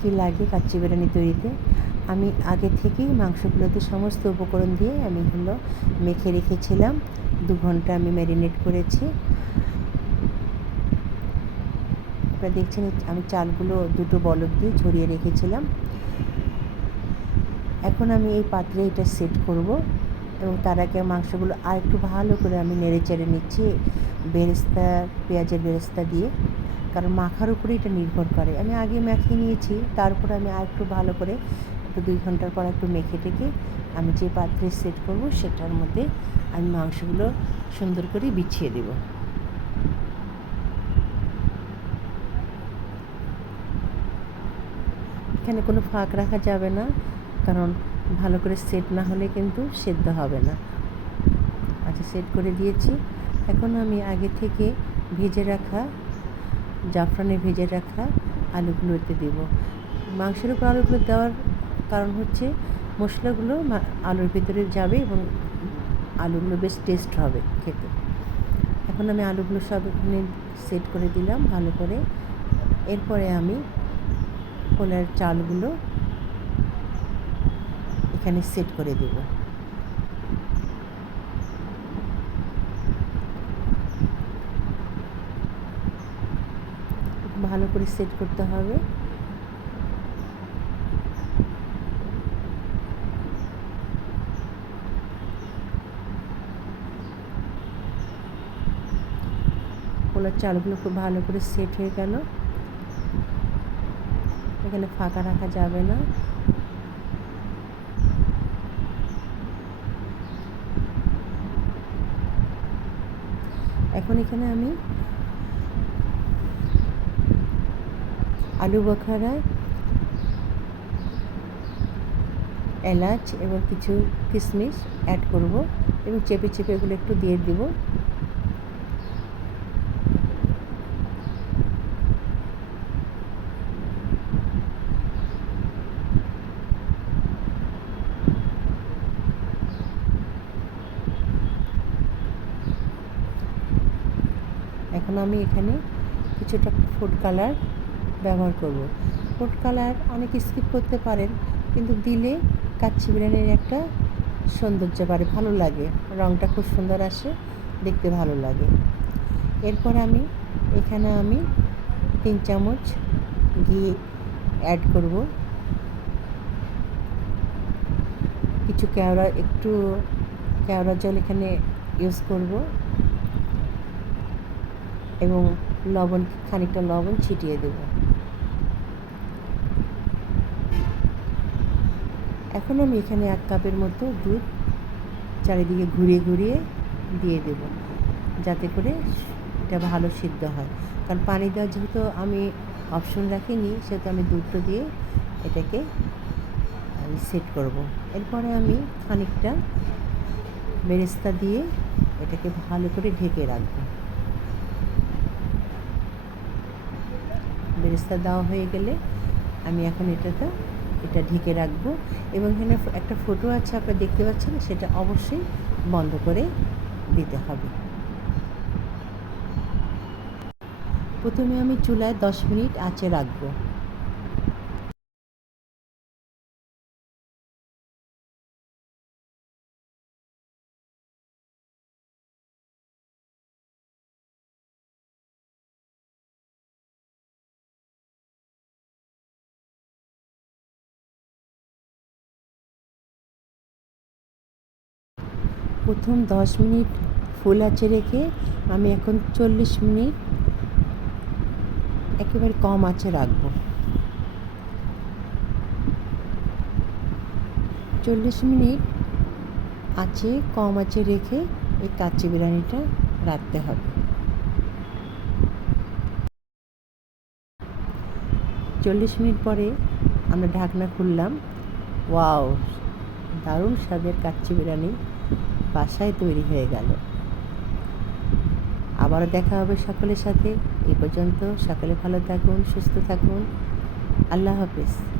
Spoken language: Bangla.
কী লাগে কাচ্চি বিরিয়ানি তৈরিতে। আমি আগে থেকেই মাংসগুলোতে সমস্ত উপকরণ দিয়ে আমি এগুলো মেখে রেখেছিলাম। দু ঘণ্টা আমি ম্যারিনেট করেছি। আপনারা দেখছেন, আমি চালগুলো দুটো বলক দিয়ে ছড়িয়ে রেখেছিলাম। এখন আমি এই পাত্রে এটা সেট করব এবং তার আগে মাংসগুলো আর একটু ভালো করে আমি নেড়ে চেড়ে নিচ্ছি বেরেস্তা, পেঁয়াজের বেরেস্তা দিয়ে। কারণ মাখার উপরে এটা নির্ভর করে। আমি আগে মেখে নিয়েছি, তারপরে আমি আর একটু ভালো করে একটু দুই ঘণ্টার পর একটু মেখে টেকে আমি যে পাত্রে সেট করব সেটার মধ্যে আমি মাংসগুলো সুন্দর করে বিছিয়ে দেব। এখানে কোনো ফাঁক রাখা যাবে না, কারণ ভালো করে সেট না হলে কিন্তু সেদ্ধ হবে না। আচ্ছা সেট করে দিয়েছি। এখন আমি আগে থেকে ভেজে রাখা জাফরানে ভেজে রাখা আলুগুলোতে দেব। মাংসের উপর আলুগুলো দেওয়ার কারণ হচ্ছে মশলাগুলো আলুর ভিতরে যাবে এবং আলুগুলো বেশ টেস্ট হবে খেতে। এখন আমি আলুগুলো সব এখানে সেট করে দিলাম ভালো করে। এরপরে আমি পোলার চালগুলো এখানে সেট করে দেব। করে সেট করতে হবে। পোলার চালগুলো খুব ভালো করে সেট হয়ে গেল। এখানে ফাঁকা রাখা যাবে না। এখন এখানে আমি আলু বখারা, এলাচ এবং কিছু কিশমিশ অ্যাড করব এবং চেপে চেপে এগুলো একটু দিয়ে দেবো। এখন আমি এখানে কিছুটা ফুড কালার ব্যবহার করব। ফুড কালার অনেক স্কিপ করতে পারেন, কিন্তু দিলে কাচ্চি বিরিয়ানির একটা সৌন্দর্য বাড়ে, ভালো লাগে। রঙটা খুব সুন্দর আসে, দেখতে ভালো লাগে। এরপর আমি, এখানে আমি তিন চামচ ঘি অ্যাড করব। কিছু কেওড়া, একটু কেওড়া জল এখানে ইউজ করব। এবং লবণ, খানিকটা লবণ ছিটিয়ে দেব। এখন আমি এখানে এক কাপের মতো দুধ চারিদিকে ঘুরিয়ে ঘুরিয়ে দিয়ে দেব, যাতে করে এটা ভালো সিদ্ধ হয়। কারণ পানি দেওয়া যেহেতু আমি অপশন রাখিনি, সেহেতু আমি দুধটা দিয়ে এটাকে সেট করব। এরপরে আমি খানিকটা বেরেস্তা দিয়ে এটাকে ভালো করে ঢেকে রাখব। বেরেস্তা দেওয়া হয়ে গেলে আমি এখন এটাতে এটা ঢেকে রাখব। এবং এখানে একটা ফটো আছে, আপনারা দেখতে পাচ্ছেন, সেটা অবশ্যই বন্ধ করে দিতে হবে। প্রথমে আমি চুলায় দশ মিনিট আঁচে রাখব। প্রথম দশ মিনিট ফুল আঁচে রেখে আমি এখন চল্লিশ মিনিট একেবারে কম আঁচে রাখব। চল্লিশ মিনিট আছে, কম আঁচে রেখে এই কাচ্চি বিরিয়ানিটা রাখতে হবে। চল্লিশ মিনিট পরে আমরা ঢাকনা খুললাম। ওয়াও, দারুণ স্বাদের কাচ্চি বিরিয়ানি। বাসায় তৈরি হয়ে গেল। আবারও দেখা হবে সকলের সাথে। এ পর্যন্ত সকলে ভালো থাকুন, সুস্থ থাকুন। আল্লাহ হাফিজ।